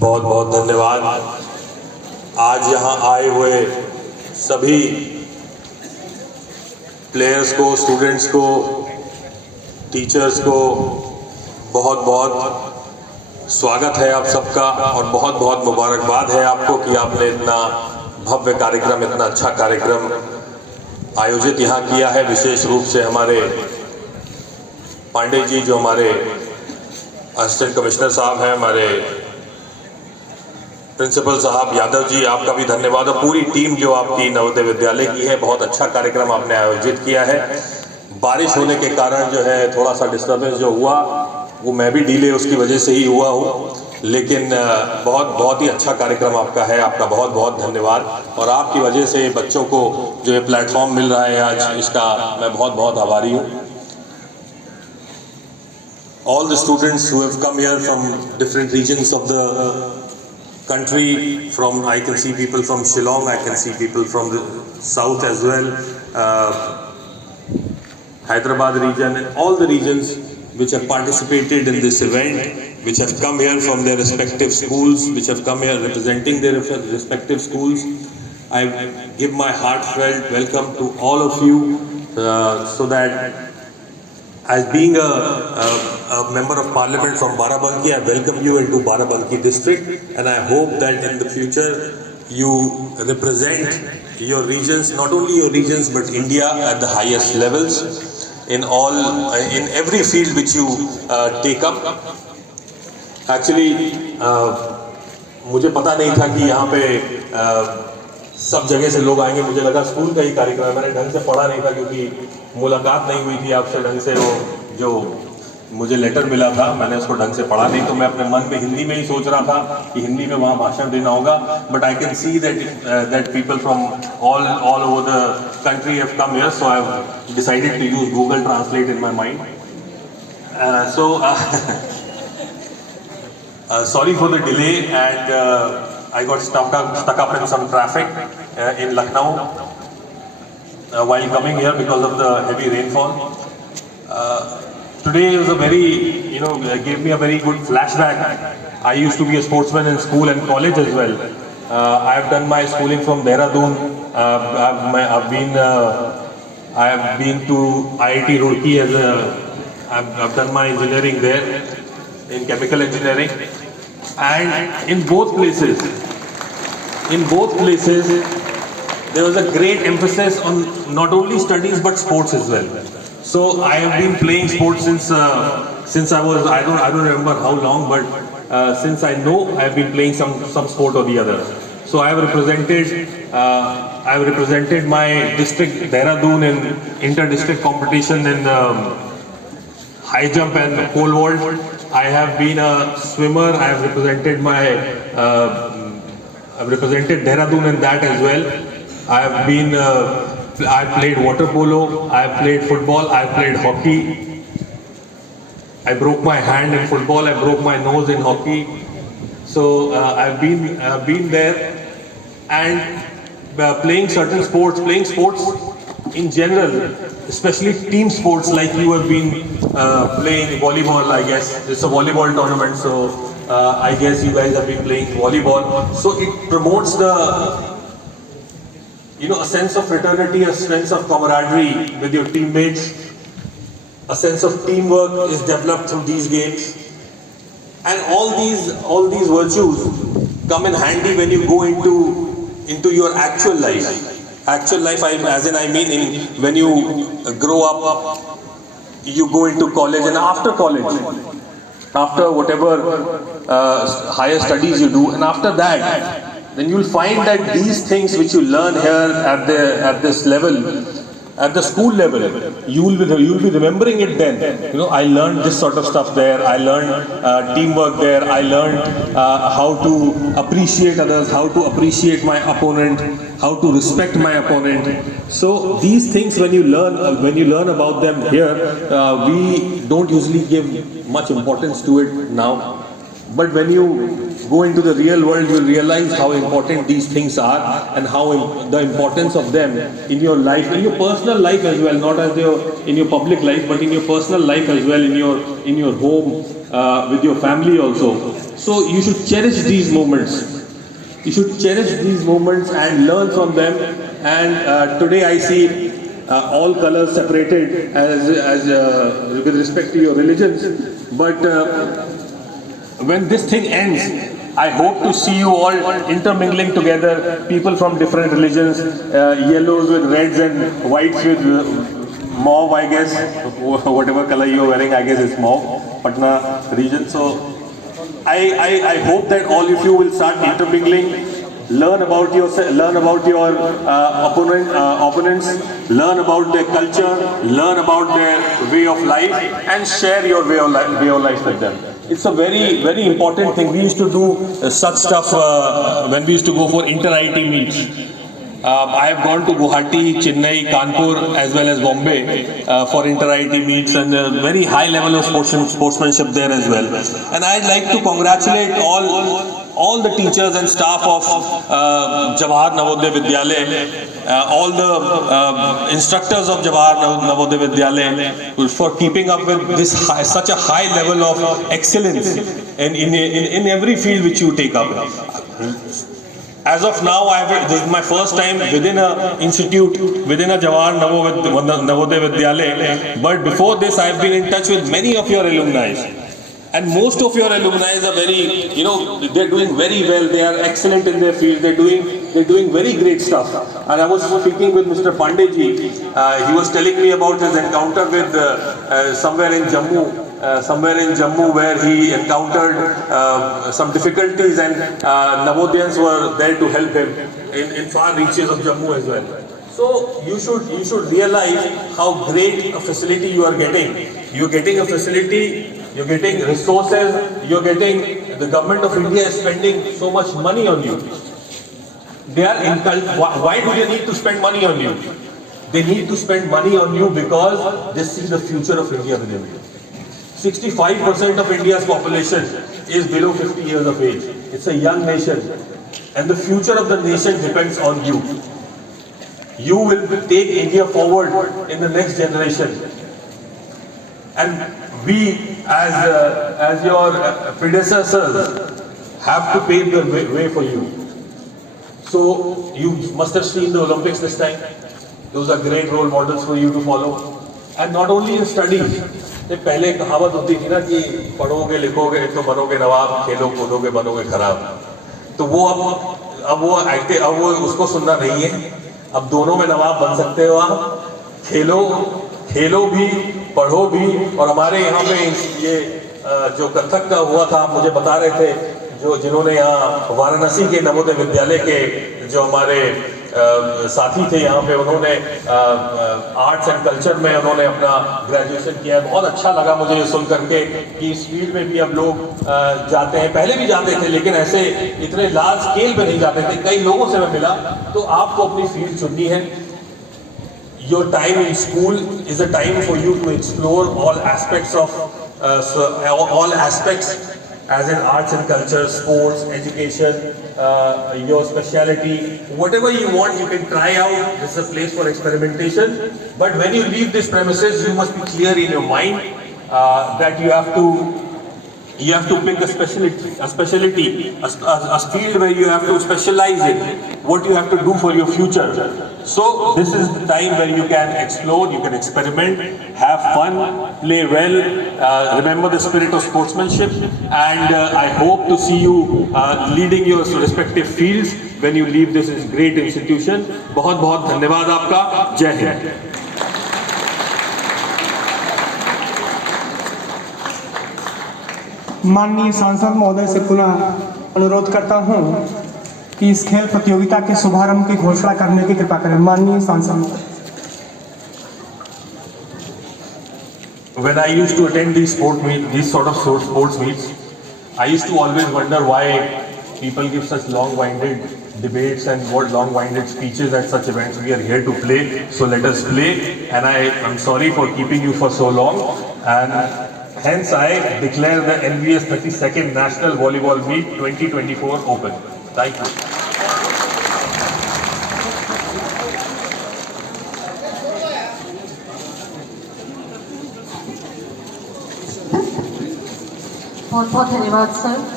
बहुत बहुत धन्यवाद। आज यहाँ आए हुए सभी प्लेयर्स को, स्टूडेंट्स को, टीचर्स को बहुत बहुत स्वागत है आप सबका, और बहुत बहुत मुबारकबाद है आपको कि आपने इतना भव्य कार्यक्रम, इतना अच्छा कार्यक्रम आयोजित यहाँ किया है। विशेष रूप से हमारे पांडे जी, जो हमारे असिस्टेंट कमिश्नर साहब हैं, हमारे प्रिंसिपल साहब यादव जी, आपका भी धन्यवाद, और पूरी टीम जो आपकी नवोदय विद्यालय की है। बहुत अच्छा कार्यक्रम आपने आयोजित किया है। बारिश होने के कारण जो है थोड़ा सा डिस्टर्बेंस जो हुआ वो मैं भी डिले उसकी वजह से ही हुआ हूँ, लेकिन बहुत ही अच्छा कार्यक्रम आपका है। आपका बहुत बहुत धन्यवाद, और आपकी वजह से बच्चों को जो ये प्लेटफॉर्म मिल रहा है आज, इसका मैं बहुत बहुत आभारी हूँ। All the students who have come here from different regions of the country, I can see people from Shillong, I can see people from the south as well, Hyderabad region, and all the regions which have participated in this event, which have come here from their respective schools, which have come here representing their respective schools. I give my heartfelt welcome to all of you, so that as being a member of parliament from Barabanki, I welcome you into Barabanki district, and I hope that in the future you represent your regions, not only your regions but India at the highest levels in every field which you take up. Actually, मुझे पता नहीं था कि यहाँ पे सब जगह से लोग आएंगे। मुझे लगा स्कूल का ही कार्यक्रम है, मैंने ढंग से पढ़ा नहीं था क्योंकि मुलाकात नहीं हुई थी आपसे ढंग से। वो जो मुझे लेटर मिला था मैंने उसको ढंग से पढ़ा नहीं, तो मैं अपने मन में हिंदी में ही सोच रहा था कि हिंदी में वहाँ भाषण देना होगा। But I can see that people from all over the country have come here, so I have decided to use Google Translate in my mind. Sorry for the delay, and I got stuck up in some traffic in Lucknow while coming here because of the heavy rainfall. Today was a very, gave me a very good flashback. I used to be a sportsman in school and college as well. I have done my schooling from Dehradun. I have been to IIT Roorkee I've done my engineering there in chemical engineering, and in both places there was a great emphasis on not only studies but sports as well. So I have been playing sports since I was, I don't remember how long, but since I know, I have been playing some sport or the other. So I have represented my district Dehradun in inter-district competition in high jump and pole vault. I have been a swimmer. I have represented I've represented Dehradun in that as well. I've played water polo. I've played football. I've played hockey. I broke my hand in football. I broke my nose in hockey. So I've been there, and playing certain sports, in general, especially team sports like you have been playing volleyball. I guess it's a volleyball tournament, so I guess you guys have been playing volleyball. So it promotes a sense of fraternity, a sense of camaraderie with your teammates. A sense of teamwork is developed through these games, and all these virtues come in handy when you go into your actual life. Actual life, I mean when you grow up, you go into college, and after college, after whatever higher studies you do, and after that, then you'll find that these things which you learn here at this level, at the school level, you'll be remembering it then. I learned this sort of stuff there. I learned teamwork there. I learned how to appreciate others, how to appreciate my opponent, how to respect my opponent. So these things, when you learn about them here, we don't usually give much importance to it now. But when you go into the real world, you'll realize how important these things are, and how the importance of them in your life, in your personal life as well, not as in your public life, but in your personal life as well, in your home, with your family also. So you should cherish these moments. You should cherish these moments and learn from them. And today I see all colors separated as with respect to your religions. But when this thing ends, I hope to see you all intermingling together, people from different religions, yellows with reds and whites with mauve, I guess, whatever color you're wearing, I guess it's mauve, Patna region. So I hope that all of you will start intermingling, learn about your opponents, learn about their culture, learn about their way of life, and share your way of life with them. It's a very, very important thing. We used to do such stuff when we used to go for inter-IT meets. I have gone to Guwahati, Chennai, Kanpur as well as Bombay for inter-IT meets, and very high level of sportsmanship there as well. And I'd like to congratulate all the teachers and staff of Jawahar Navodaya Vidyalaya, all the instructors of Jawahar Navodaya Vidyalaya for keeping up with this such a high level of excellence in every field which you take up. As of now, this is my first time within an institute, within a Jawahar Navodaya Vidyalaya. But before this, I have been in touch with many of your alumni. And most of your alumni are very, they're doing very well. They are excellent in their field. They're doing very great stuff. And I was speaking with Mr. Pandeyji. He was telling me about his encounter with somewhere in Jammu, where he encountered some difficulties, and Navodayans were there to help him in far reaches of Jammu as well. So you should realize how great a facility you are getting. You're getting a facility. You're getting resources, the government of India is spending so much money on you. Why do they need to spend money on you? They need to spend money on you because they see the future of India within you. 65% of India's population is below 50 years of age. It's a young nation. And the future of the nation depends on you. You will take India forward in the next generation. And we, as your predecessors, have to pave the way for you. So you must have seen the Olympics this time. Those are great role models for you to follow. And not only in studies. पहले कहावत होती थी ना कि पढ़ोगे लिखोगे तो बनोगे नवाब, खेलो कूदोगे बनोगे खराब. तो वो अब वो उसको सुनना नहीं है. अब दोनों में नवाब बन सकते हो आप. खेलो भी, पढ़ो भी. और हमारे यहाँ पे ये जो कथक का हुआ था, मुझे बता रहे थे जिन्होंने यहाँ वाराणसी के नवोदय विद्यालय के जो हमारे साथी थे यहाँ पे, उन्होंने आर्ट्स एंड कल्चर में उन्होंने अपना ग्रेजुएशन किया. बहुत अच्छा लगा मुझे ये सुन करके कि इस फील्ड में भी अब लोग जाते हैं. पहले भी जाते थे लेकिन ऐसे इतने लार्ज स्केल पे नहीं जाते थे. कई लोगों से मैं मिला. तो आपको अपनी फील्ड चुननी है. Your time in school is a time for you to explore all aspects as in arts and culture, sports, education, your speciality, whatever you want, you can try out. This is a place for experimentation. But when you leave this premises, you must be clear in your mind that you have to pick a specialty, a field where you have to specialize in, what you have to do for your future. So this is the time where you can explore, you can experiment, have fun, play well, remember the spirit of sportsmanship, and I hope to see you leading your respective fields when you leave this great institution. बहुत बहुत धन्यवाद आपका. जय हिंद. माननीय सांसद महोदय से पुनः अनुरोध करता हूं कि इस खेल प्रतियोगिता के शुभारंभ की घोषणा करने की कृपा करें. माननीय सांसद महोदय. When I used to attend these sort of sports meets, I used to always wonder why people give such long-winded debates and what long-winded speeches at such events. We are here to play, so let us play. And I am sorry for keeping you for so long. And hence, I declare the NVS 32nd National Volleyball Meet 2024 open. Thank you. बहुत बहुत धन्यवाद sir.